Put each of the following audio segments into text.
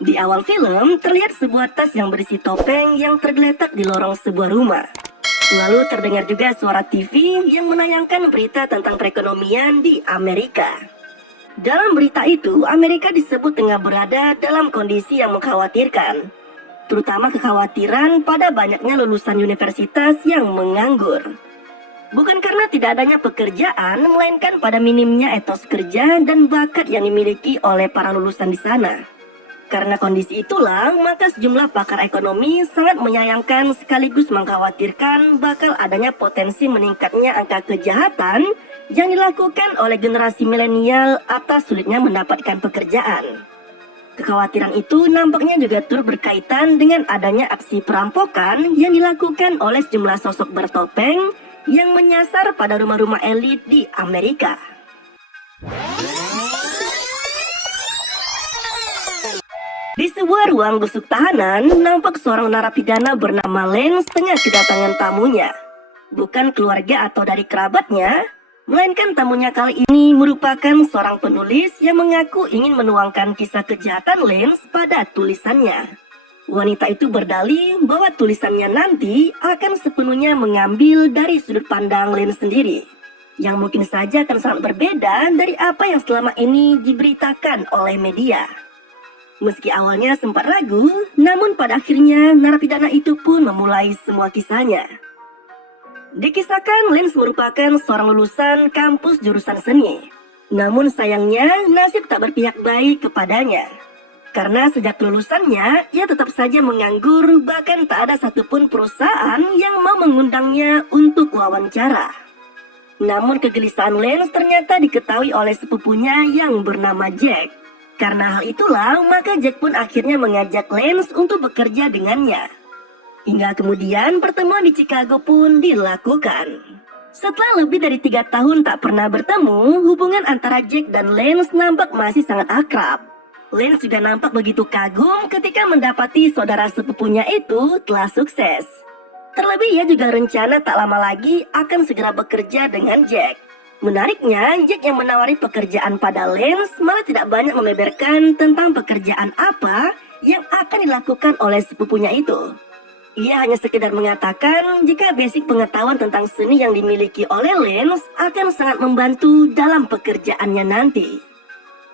Di awal film, terlihat sebuah tas yang berisi topeng yang tergeletak di lorong sebuah rumah. Lalu terdengar juga suara TV yang menayangkan berita tentang perekonomian di Amerika. Dalam berita itu, Amerika disebut tengah berada dalam kondisi yang mengkhawatirkan, terutama kekhawatiran pada banyaknya lulusan universitas yang menganggur. Bukan karena tidak adanya pekerjaan, melainkan pada minimnya etos kerja dan bakat yang dimiliki oleh para lulusan di sana. Karena kondisi itulah, maka sejumlah pakar ekonomi sangat menyayangkan sekaligus mengkhawatirkan bakal adanya potensi meningkatnya angka kejahatan yang dilakukan oleh generasi milenial atas sulitnya mendapatkan pekerjaan. Kekhawatiran itu nampaknya juga turut berkaitan dengan adanya aksi perampokan yang dilakukan oleh sejumlah sosok bertopeng yang menyasar pada rumah-rumah elit di Amerika. Di sebuah ruang busuk tahanan, nampak seorang narapidana bernama Lance tengah kedatangan tamunya. Bukan keluarga atau dari kerabatnya, melainkan tamunya kali ini merupakan seorang penulis yang mengaku ingin menuangkan kisah kejahatan Lance pada tulisannya. Wanita itu berdalih bahwa tulisannya nanti akan sepenuhnya mengambil dari sudut pandang Lance sendiri, yang mungkin saja akan sangat berbeda dari apa yang selama ini diberitakan oleh media. Meski awalnya sempat ragu, namun pada akhirnya narapidana itu pun memulai semua kisahnya. Dikisahkan Lance merupakan seorang lulusan kampus jurusan seni. Namun sayangnya nasib tak berpihak baik kepadanya. Karena sejak lulusannya, ia tetap saja menganggur, bahkan tak ada satupun perusahaan yang mau mengundangnya untuk wawancara. Namun kegelisahan Lance ternyata diketahui oleh sepupunya yang bernama Jack. Karena hal itulah, maka Jack pun akhirnya mengajak Lance untuk bekerja dengannya. Hingga kemudian pertemuan di Chicago pun dilakukan. Setelah lebih dari 3 tahun tak pernah bertemu, hubungan antara Jack dan Lance nampak masih sangat akrab. Lance juga nampak begitu kagum ketika mendapati saudara sepupunya itu telah sukses. Terlebih ia juga rencana tak lama lagi akan segera bekerja dengan Jack. Menariknya, Jack yang menawari pekerjaan pada Lance malah tidak banyak membeberkan tentang pekerjaan apa yang akan dilakukan oleh sepupunya itu. Ia hanya sekedar mengatakan jika basic pengetahuan tentang seni yang dimiliki oleh Lance akan sangat membantu dalam pekerjaannya nanti.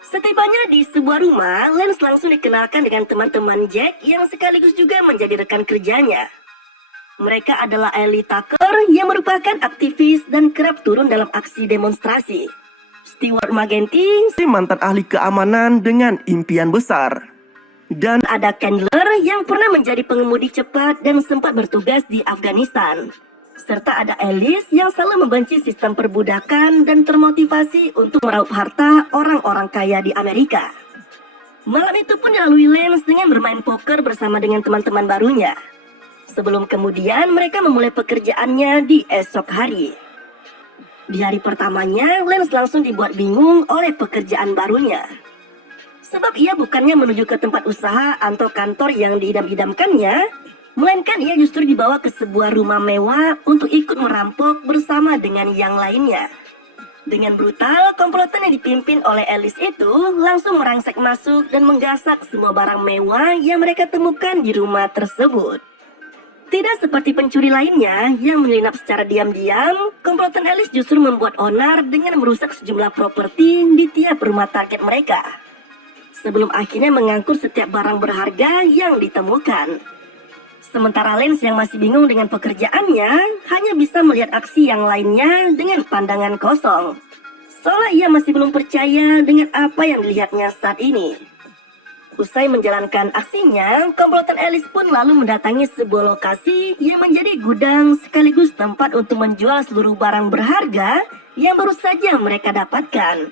Setibanya di sebuah rumah, Lance langsung dikenalkan dengan teman-teman Jack yang sekaligus juga menjadi rekan kerjanya. Mereka adalah Ellie Tucker yang merupakan aktivis dan kerap turun dalam aksi demonstrasi. Stewart Magenti, Mantan ahli keamanan dengan impian besar. Dan ada Candler yang pernah menjadi pengemudi cepat dan sempat bertugas di Afghanistan. Serta ada Alice yang selalu membenci sistem perbudakan dan termotivasi untuk meraup harta orang-orang kaya di Amerika. Malam itu pun dilalui Lance dengan bermain poker bersama dengan teman-teman barunya. Sebelum kemudian mereka memulai pekerjaannya di esok hari. Di hari pertamanya, Lance langsung dibuat bingung oleh pekerjaan barunya. Sebab ia bukannya menuju ke tempat usaha atau kantor yang diidam-idamkannya, melainkan ia justru dibawa ke sebuah rumah mewah untuk ikut merampok bersama dengan yang lainnya. Dengan brutal, komplotan yang dipimpin oleh Alice itu langsung merangsek masuk dan menggasak semua barang mewah yang mereka temukan di rumah tersebut. Tidak seperti pencuri lainnya yang menyelinap secara diam-diam, komplotan Alice justru membuat onar dengan merusak sejumlah properti di tiap rumah target mereka. Sebelum akhirnya mengangkut setiap barang berharga yang ditemukan. Sementara Lance yang masih bingung dengan pekerjaannya, hanya bisa melihat aksi yang lainnya dengan pandangan kosong. Seolah ia masih belum percaya dengan apa yang dilihatnya saat ini. Usai menjalankan aksinya, komplotan Alice pun lalu mendatangi sebuah lokasi yang menjadi gudang sekaligus tempat untuk menjual seluruh barang berharga yang baru saja mereka dapatkan.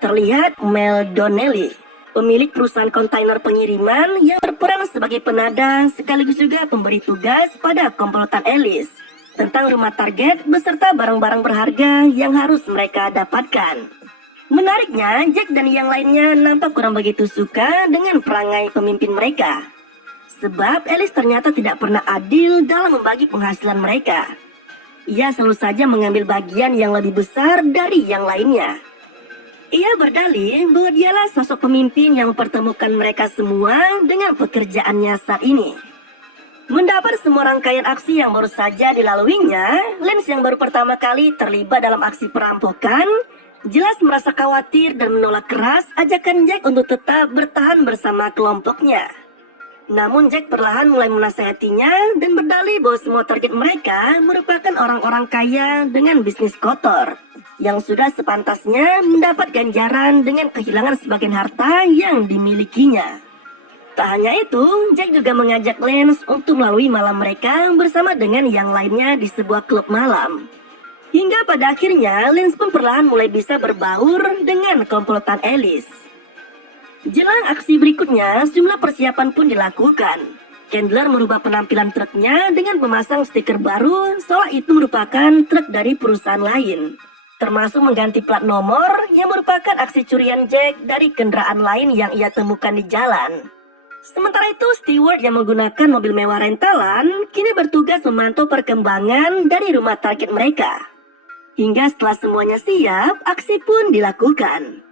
Terlihat Mel Donnelly, pemilik perusahaan kontainer pengiriman yang berperan sebagai penada sekaligus juga pemberi tugas pada komplotan Alice tentang rumah target beserta barang-barang berharga yang harus mereka dapatkan. Menariknya, Jack dan yang lainnya nampak kurang begitu suka dengan perangai pemimpin mereka. Sebab Alice ternyata tidak pernah adil dalam membagi penghasilan mereka. Ia selalu saja mengambil bagian yang lebih besar dari yang lainnya. Ia berdalih bahwa dialah sosok pemimpin yang mempertemukan mereka semua dengan pekerjaannya saat ini. Mendapat semua rangkaian aksi yang baru saja dilaluinya, Lance yang baru pertama kali terlibat dalam aksi perampokan jelas merasa khawatir dan menolak keras ajakan Jack untuk tetap bertahan bersama kelompoknya. Namun Jack perlahan mulai menasihatinya dan berdalih bahwa semua target mereka merupakan orang-orang kaya dengan bisnis kotor yang sudah sepantasnya mendapat ganjaran dengan kehilangan sebagian harta yang dimilikinya. Tak hanya itu, Jack juga mengajak Lance untuk melalui malam mereka bersama dengan yang lainnya di sebuah klub malam. Hingga pada akhirnya, Lance pun perlahan mulai bisa berbaur dengan komplotan Alice. Jelang aksi berikutnya, sejumlah persiapan pun dilakukan. Chandler merubah penampilan truknya dengan memasang stiker baru seolah itu merupakan truk dari perusahaan lain. Termasuk mengganti plat nomor yang merupakan aksi curian Jack dari kendaraan lain yang ia temukan di jalan. Sementara itu, Stewart yang menggunakan mobil mewah rentalan kini bertugas memantau perkembangan dari rumah target mereka. Hingga setelah semuanya siap, aksi pun dilakukan.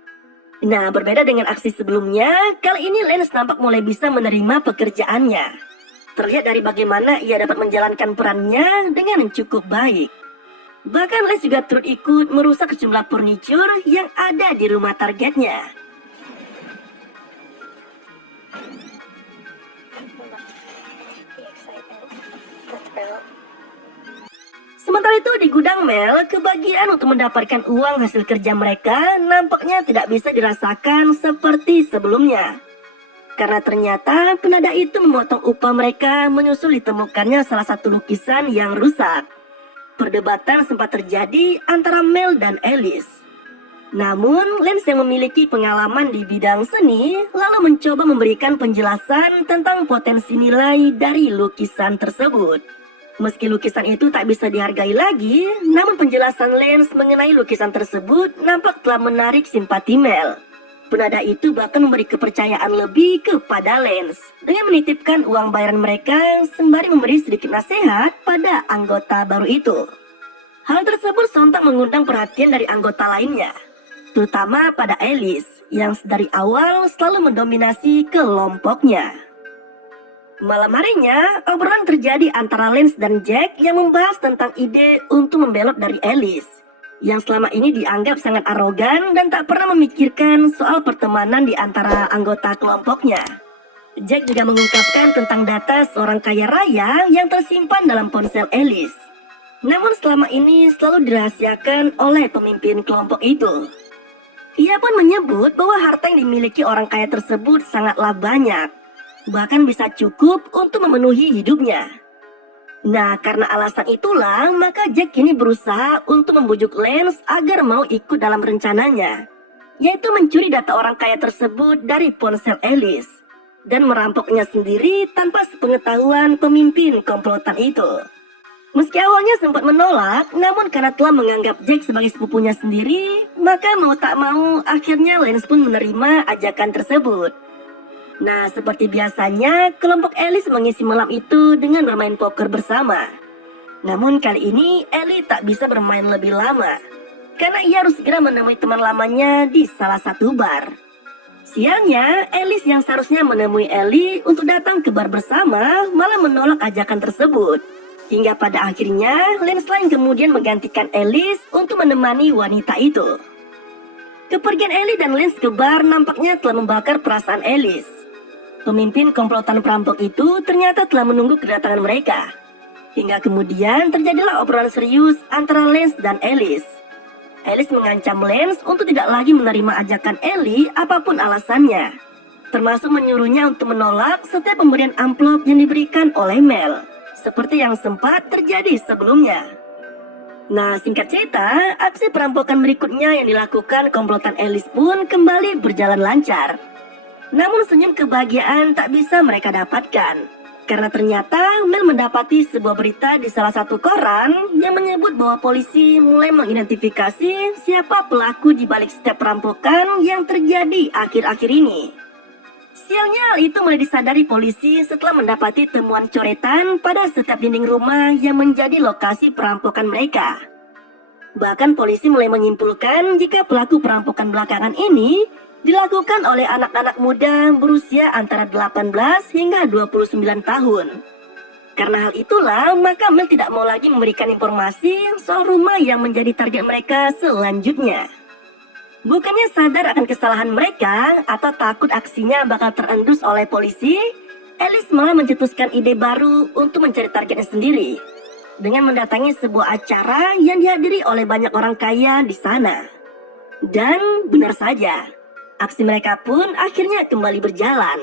Nah, berbeda dengan aksi sebelumnya, kali ini Lance nampak mulai bisa menerima pekerjaannya. Terlihat dari bagaimana ia dapat menjalankan perannya dengan cukup baik. Bahkan Lance juga turut ikut merusak sejumlah furniture yang ada di rumah targetnya. Sementara itu di gudang Mel, kebahagiaan untuk mendapatkan uang hasil kerja mereka nampaknya tidak bisa dirasakan seperti sebelumnya. Karena ternyata penada itu memotong upah mereka menyusul ditemukannya salah satu lukisan yang rusak. Perdebatan sempat terjadi antara Mel dan Alice. Namun, Lance yang memiliki pengalaman di bidang seni lalu mencoba memberikan penjelasan tentang potensi nilai dari lukisan tersebut. Meski lukisan itu tak bisa dihargai lagi, namun penjelasan Lance mengenai lukisan tersebut nampak telah menarik simpati Mel. Penada itu bahkan memberi kepercayaan lebih kepada Lance dengan menitipkan uang bayaran mereka sembari memberi sedikit nasihat pada anggota baru itu. Hal tersebut sontak mengundang perhatian dari anggota lainnya, terutama pada Alice yang dari awal selalu mendominasi kelompoknya. Malam harinya, obrolan terjadi antara Lance dan Jack yang membahas tentang ide untuk membelot dari Alice, yang selama ini dianggap sangat arogan dan tak pernah memikirkan soal pertemanan di antara anggota kelompoknya. Jack juga mengungkapkan tentang data seorang kaya raya yang tersimpan dalam ponsel Alice. Namun selama ini selalu dirahasiakan oleh pemimpin kelompok itu. Ia pun menyebut bahwa harta yang dimiliki orang kaya tersebut sangatlah banyak, bahkan bisa cukup untuk memenuhi hidupnya. Nah, karena alasan itulah, maka Jack kini berusaha untuk membujuk Lance agar mau ikut dalam rencananya, yaitu mencuri data orang kaya tersebut dari ponsel Alice, dan merampoknya sendiri tanpa sepengetahuan pemimpin komplotan itu. Meski awalnya sempat menolak, namun karena telah menganggap Jack sebagai sepupunya sendiri, maka mau tak mau akhirnya Lance pun menerima ajakan tersebut. Nah, seperti biasanya, kelompok Alice mengisi malam itu dengan bermain poker bersama. Namun kali ini, Ellie tak bisa bermain lebih lama, karena ia harus segera menemui teman lamanya di salah satu bar. Sialnya, Alice yang seharusnya menemui Ellie untuk datang ke bar bersama, malah menolak ajakan tersebut. Hingga pada akhirnya, Lance Lane kemudian menggantikan Alice untuk menemani wanita itu. Kepergian Ellie dan Lance ke bar nampaknya telah membakar perasaan Alice. Pemimpin komplotan perampok itu ternyata telah menunggu kedatangan mereka. Hingga kemudian terjadilah obrolan serius antara Lance dan Alice. Alice mengancam Lance untuk tidak lagi menerima ajakan Ellie apapun alasannya, termasuk menyuruhnya untuk menolak setiap pemberian amplop yang diberikan oleh Mel, seperti yang sempat terjadi sebelumnya. Nah, singkat cerita, aksi perampokan berikutnya yang dilakukan komplotan Alice pun kembali berjalan lancar. Namun senyum kebahagiaan tak bisa mereka dapatkan, karena ternyata Mel mendapati sebuah berita di salah satu koran yang menyebut bahwa polisi mulai mengidentifikasi siapa pelaku di balik setiap perampokan yang terjadi akhir-akhir ini. Sialnya hal itu mulai disadari polisi setelah mendapati temuan coretan pada setiap dinding rumah yang menjadi lokasi perampokan mereka. Bahkan polisi mulai menyimpulkan jika pelaku perampokan belakangan ini dilakukan oleh anak-anak muda berusia antara 18 hingga 29 tahun. Karena hal itulah, maka Mel tidak mau lagi memberikan informasi soal rumah yang menjadi target mereka selanjutnya. Bukannya sadar akan kesalahan mereka atau takut aksinya bakal terendus oleh polisi, Alice malah mencetuskan ide baru untuk mencari targetnya sendiri dengan mendatangi sebuah acara yang dihadiri oleh banyak orang kaya di sana. Dan benar saja, aksi mereka pun akhirnya kembali berjalan.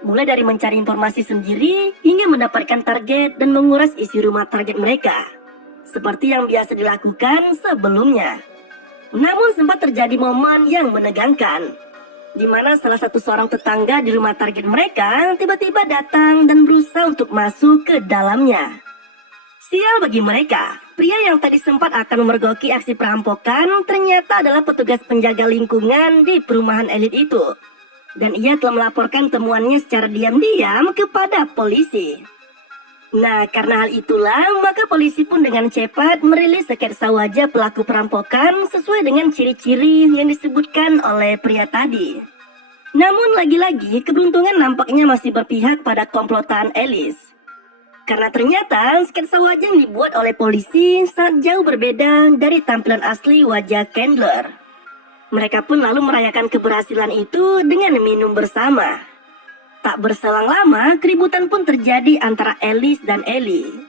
Mulai dari mencari informasi sendiri hingga mendapatkan target dan menguras isi rumah target mereka, seperti yang biasa dilakukan sebelumnya. Namun sempat terjadi momen yang menegangkan, di mana salah satu seorang tetangga di rumah target mereka tiba-tiba datang dan berusaha untuk masuk ke dalamnya. Sial bagi mereka, pria yang tadi sempat akan memergoki aksi perampokan ternyata adalah petugas penjaga lingkungan di perumahan elit itu. Dan ia telah melaporkan temuannya secara diam-diam kepada polisi. Nah, karena hal itulah, maka polisi pun dengan cepat merilis sketsa wajah pelaku perampokan sesuai dengan ciri-ciri yang disebutkan oleh pria tadi. Namun lagi-lagi, keberuntungan nampaknya masih berpihak pada komplotan Alice. Karena ternyata sketsa wajah yang dibuat oleh polisi sangat jauh berbeda dari tampilan asli wajah Chandler. Mereka pun lalu merayakan keberhasilan itu dengan minum bersama. Tak berselang lama, keributan pun terjadi antara Alice dan Ellie.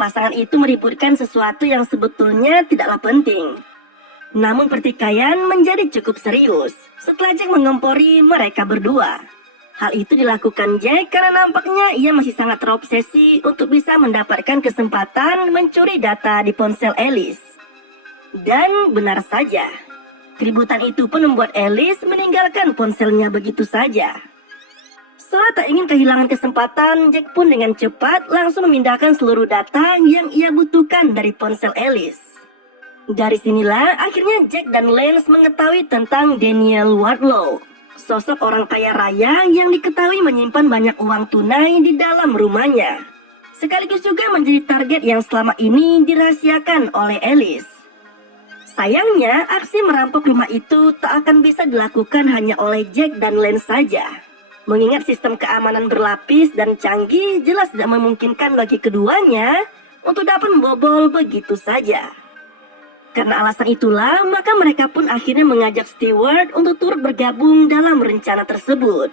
Pasangan itu meributkan sesuatu yang sebetulnya tidaklah penting. Namun pertikaian menjadi cukup serius setelah Jack mengempori mereka berdua. Hal itu dilakukan Jack karena nampaknya ia masih sangat terobsesi untuk bisa mendapatkan kesempatan mencuri data di ponsel Alice. Dan benar saja, keributan itu pun membuat Alice meninggalkan ponselnya begitu saja. Setelah tak ingin kehilangan kesempatan, Jack pun dengan cepat langsung memindahkan seluruh data yang ia butuhkan dari ponsel Alice. Dari sinilah akhirnya Jack dan Lance mengetahui tentang Daniel Wardlow, sosok orang kaya raya yang diketahui menyimpan banyak uang tunai di dalam rumahnya, sekaligus juga menjadi target yang selama ini dirahasiakan oleh Alice. Sayangnya, aksi merampok rumah itu tak akan bisa dilakukan hanya oleh Jack dan Lance saja. Mengingat sistem keamanan berlapis dan canggih jelas tidak memungkinkan bagi keduanya untuk dapat membobol begitu saja. Karena alasan itulah, maka mereka pun akhirnya mengajak Stewart untuk turut bergabung dalam rencana tersebut.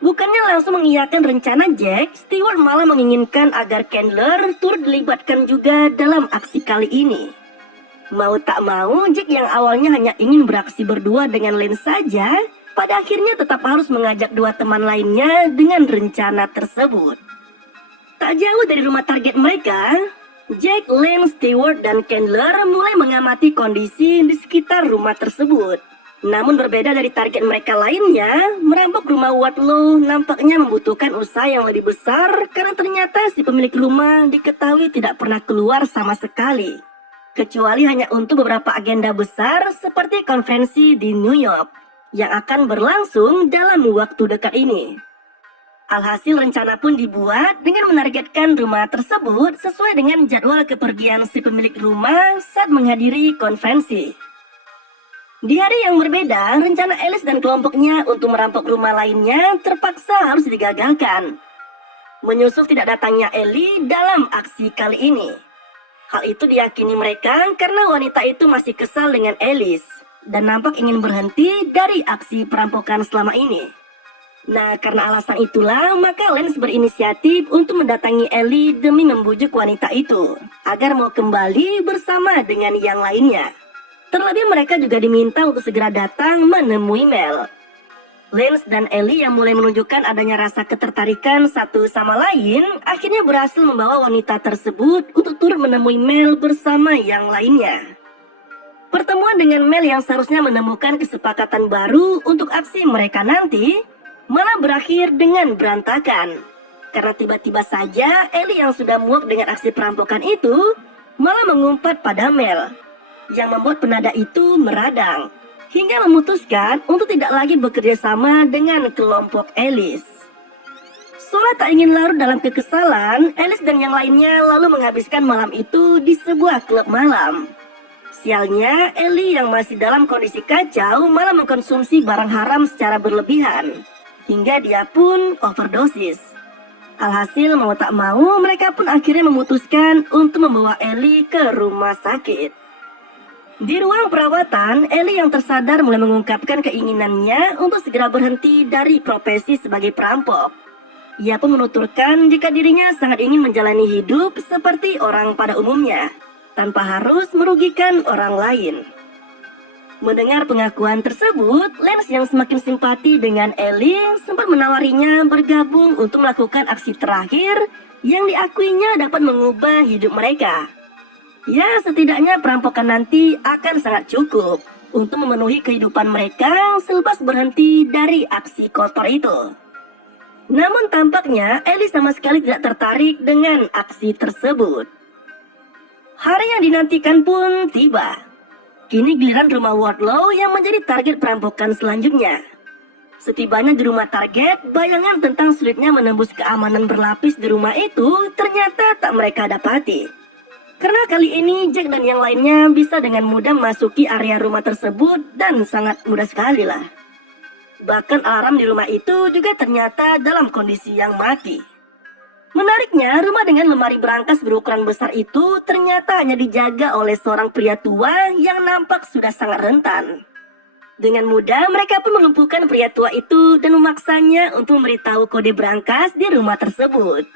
Bukannya langsung mengiyakan rencana Jack, Stewart malah menginginkan agar Chandler turut dilibatkan juga dalam aksi kali ini. Mau tak mau, Jack yang awalnya hanya ingin beraksi berdua dengan Lance saja, pada akhirnya tetap harus mengajak dua teman lainnya dengan rencana tersebut. Tak jauh dari rumah target mereka, Jack, Lance, Stewart, dan Chandler mulai mengamati kondisi di sekitar rumah tersebut. Namun berbeda dari target mereka lainnya, merampok rumah Wardlow nampaknya membutuhkan usaha yang lebih besar karena ternyata si pemilik rumah diketahui tidak pernah keluar sama sekali. Kecuali hanya untuk beberapa agenda besar seperti konferensi di New York yang akan berlangsung dalam waktu dekat ini. Alhasil rencana pun dibuat dengan menargetkan rumah tersebut sesuai dengan jadwal kepergian si pemilik rumah saat menghadiri konferensi. Di hari yang berbeda, rencana Alice dan kelompoknya untuk merampok rumah lainnya terpaksa harus digagalkan, menyusul tidak datangnya Ellie dalam aksi kali ini. Hal itu diyakini mereka karena wanita itu masih kesal dengan Alice dan nampak ingin berhenti dari aksi perampokan selama ini. Nah, karena alasan itulah, maka Lance berinisiatif untuk mendatangi Ellie demi membujuk wanita itu agar mau kembali bersama dengan yang lainnya. Terlebih mereka juga diminta untuk segera datang menemui Mel. Lance dan Ellie yang mulai menunjukkan adanya rasa ketertarikan satu sama lain, akhirnya berhasil membawa wanita tersebut untuk turut menemui Mel bersama yang lainnya. Pertemuan dengan Mel yang seharusnya menemukan kesepakatan baru untuk aksi mereka nanti, malah berakhir dengan berantakan. Karena tiba-tiba saja Ellie yang sudah muak dengan aksi perampokan itu malah mengumpat pada Mel, yang membuat penada itu meradang, hingga memutuskan untuk tidak lagi bekerja sama dengan kelompok Alice. Seolah tak ingin larut dalam kekesalan, Alice dan yang lainnya lalu menghabiskan malam itu di sebuah klub malam. Sialnya, Ellie yang masih dalam kondisi kacau malah mengkonsumsi barang haram secara berlebihan, hingga dia pun overdosis. Alhasil mau tak mau, mereka pun akhirnya memutuskan untuk membawa Ellie ke rumah sakit. Di ruang perawatan, Ellie yang tersadar mulai mengungkapkan keinginannya untuk segera berhenti dari profesi sebagai perampok. Ia pun menuturkan jika dirinya sangat ingin menjalani hidup seperti orang pada umumnya, tanpa harus merugikan orang lain. Mendengar pengakuan tersebut, Lance yang semakin simpati dengan Ellie sempat menawarinya bergabung untuk melakukan aksi terakhir yang diakuinya dapat mengubah hidup mereka. Ya, setidaknya perampokan nanti akan sangat cukup untuk memenuhi kehidupan mereka selepas berhenti dari aksi kotor itu. Namun tampaknya Ellie sama sekali tidak tertarik dengan aksi tersebut. Hari yang dinantikan pun tiba. Kini giliran rumah Wardlow yang menjadi target perampokan selanjutnya. Setibanya di rumah target, bayangan tentang sulitnya menembus keamanan berlapis di rumah itu ternyata tak mereka dapati. Karena kali ini Jack dan yang lainnya bisa dengan mudah memasuki area rumah tersebut dan sangat mudah sekali lah. Bahkan alarm di rumah itu juga ternyata dalam kondisi yang mati. Menariknya, rumah dengan lemari berangkas berukuran besar itu ternyata hanya dijaga oleh seorang pria tua yang nampak sudah sangat rentan. Dengan mudah, mereka pun melumpuhkan pria tua itu dan memaksanya untuk memberitahu kode berangkas di rumah tersebut.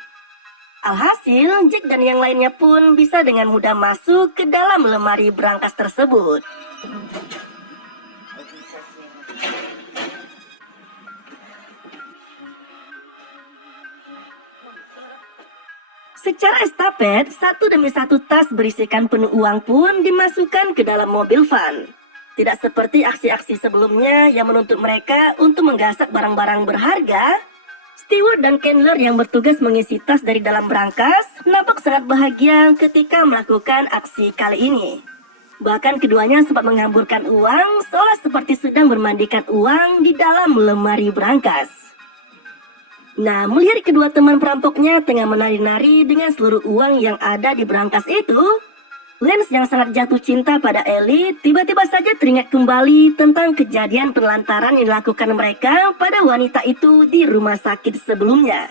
Alhasil, Jack dan yang lainnya pun bisa dengan mudah masuk ke dalam lemari berangkas tersebut. Secara estafet, satu demi satu tas berisikan penuh uang pun dimasukkan ke dalam mobil van. Tidak seperti aksi-aksi sebelumnya yang menuntut mereka untuk menggasak barang-barang berharga, Stewart dan Candler yang bertugas mengisi tas dari dalam berangkas nampak sangat bahagia ketika melakukan aksi kali ini. Bahkan keduanya sempat menghamburkan uang seolah seperti sedang bermandikan uang di dalam lemari berangkas. Nah, melihat kedua teman perampoknya tengah menari-nari dengan seluruh uang yang ada di berangkas itu, Lance yang sangat jatuh cinta pada Ellie tiba-tiba saja teringat kembali tentang kejadian penelantaran yang dilakukan mereka pada wanita itu di rumah sakit sebelumnya.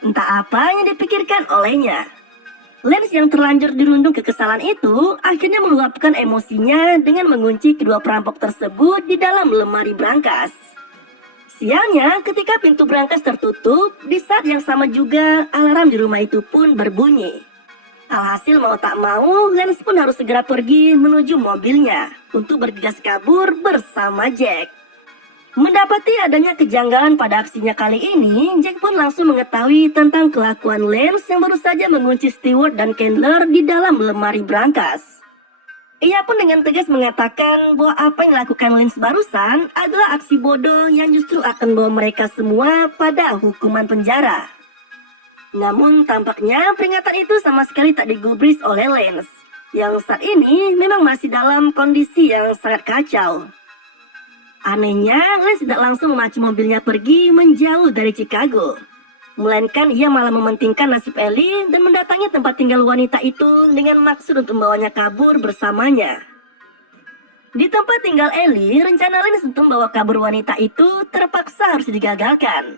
Entah apa yang dipikirkan olehnya. Lance yang terlanjur dirundung kekesalan itu akhirnya meluapkan emosinya dengan mengunci kedua perampok tersebut di dalam lemari berangkas. Sialnya, ketika pintu berangkas tertutup, di saat yang sama juga alarm di rumah itu pun berbunyi. Alhasil mau tak mau, Lance pun harus segera pergi menuju mobilnya untuk bergegas kabur bersama Jack. Mendapati adanya kejanggalan pada aksinya kali ini, Jack pun langsung mengetahui tentang kelakuan Lance yang baru saja mengunci Stewart dan Candler di dalam lemari berangkas. Ia pun dengan tegas mengatakan bahwa apa yang dilakukan Lance barusan adalah aksi bodoh yang justru akan membawa mereka semua pada hukuman penjara. Namun tampaknya peringatan itu sama sekali tak digubris oleh Lance, yang saat ini memang masih dalam kondisi yang sangat kacau. Anehnya, Lance tidak langsung memacu mobilnya pergi menjauh dari Chicago. Melainkan ia malah mementingkan nasib Ellie dan mendatangi tempat tinggal wanita itu dengan maksud untuk membawanya kabur bersamanya. Di tempat tinggal Ellie, rencana Lance untuk membawa kabur wanita itu terpaksa harus digagalkan.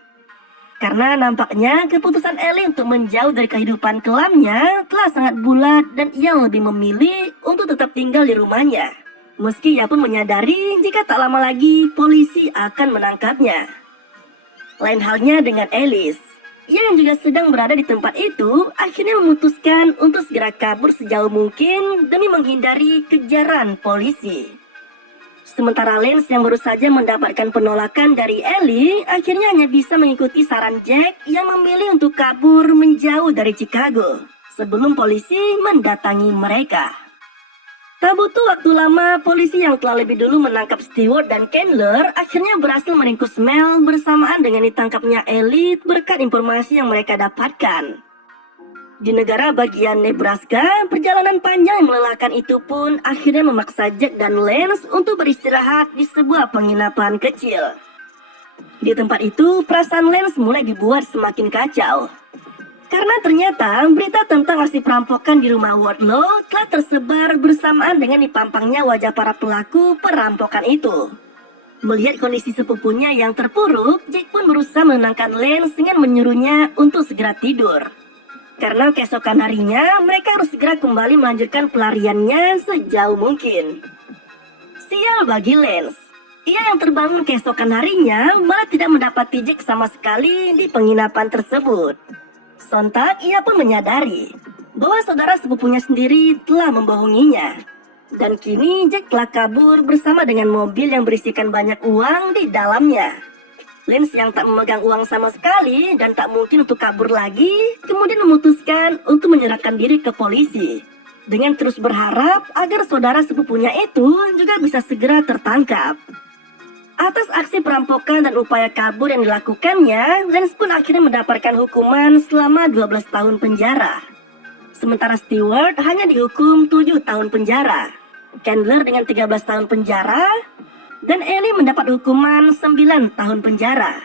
Karena nampaknya keputusan Ellie untuk menjauh dari kehidupan kelamnya telah sangat bulat dan ia lebih memilih untuk tetap tinggal di rumahnya. Meski ia pun menyadari jika tak lama lagi polisi akan menangkapnya. Lain halnya dengan Alice. Ia yang juga sedang berada di tempat itu akhirnya memutuskan untuk segera kabur sejauh mungkin demi menghindari kejaran polisi. Sementara Lance yang baru saja mendapatkan penolakan dari Ellie akhirnya hanya bisa mengikuti saran Jack yang memilih untuk kabur menjauh dari Chicago sebelum polisi mendatangi mereka. Tak butuh waktu lama, polisi yang telah lebih dulu menangkap Stewart dan Candler akhirnya berhasil meringkus Mel bersamaan dengan ditangkapnya Ellie berkat informasi yang mereka dapatkan. Di negara bagian Nebraska, perjalanan panjang yang melelahkan itu pun akhirnya memaksa Jack dan Lance untuk beristirahat di sebuah penginapan kecil. Di tempat itu, perasaan Lance mulai dibuat semakin kacau. Karena ternyata berita tentang aksi perampokan di rumah Wardlow telah tersebar bersamaan dengan dipampangnya wajah para pelaku perampokan itu. Melihat kondisi sepupunya yang terpuruk, Jack pun berusaha menenangkan Lance dengan menyuruhnya untuk segera tidur. Karena keesokan harinya, mereka harus segera kembali melanjutkan pelariannya sejauh mungkin. Sial bagi Lance. Ia yang terbangun keesokan harinya malah tidak mendapati Jack sama sekali di penginapan tersebut. Sontak ia pun menyadari bahwa saudara sepupunya sendiri telah membohonginya. Dan kini Jack telah kabur bersama dengan mobil yang berisikan banyak uang di dalamnya. Lance yang tak memegang uang sama sekali dan tak mungkin untuk kabur lagi, kemudian memutuskan untuk menyerahkan diri ke polisi. Dengan terus berharap agar saudara sepupunya itu juga bisa segera tertangkap. Atas aksi perampokan dan upaya kabur yang dilakukannya, Lance pun akhirnya mendapatkan hukuman selama 12 tahun penjara. Sementara Stewart hanya dihukum 7 tahun penjara. Chandler dengan 13 tahun penjara, dan Ellie mendapat hukuman 9 tahun penjara.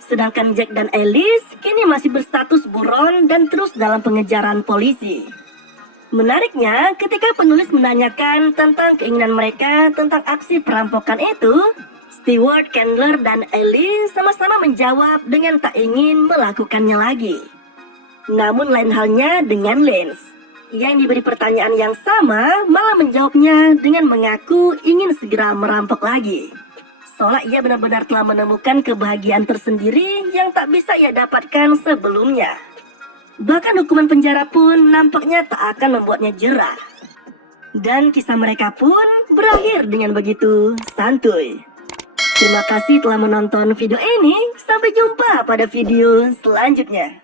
Sedangkan Jack dan Alice kini masih berstatus buron dan terus dalam pengejaran polisi. Menariknya, ketika penulis menanyakan tentang keinginan mereka tentang aksi perampokan itu, Stewart, Chandler, dan Ellie sama-sama menjawab dengan tak ingin melakukannya lagi. Namun lain halnya dengan Lance. Yang diberi pertanyaan yang sama malah menjawabnya dengan mengaku ingin segera merampok lagi. Seolah ia benar-benar telah menemukan kebahagiaan tersendiri yang tak bisa ia dapatkan sebelumnya. Bahkan hukuman penjara pun nampaknya tak akan membuatnya jerah. Dan kisah mereka pun berakhir dengan begitu santuy. Terima kasih telah menonton video ini. Sampai jumpa pada video selanjutnya.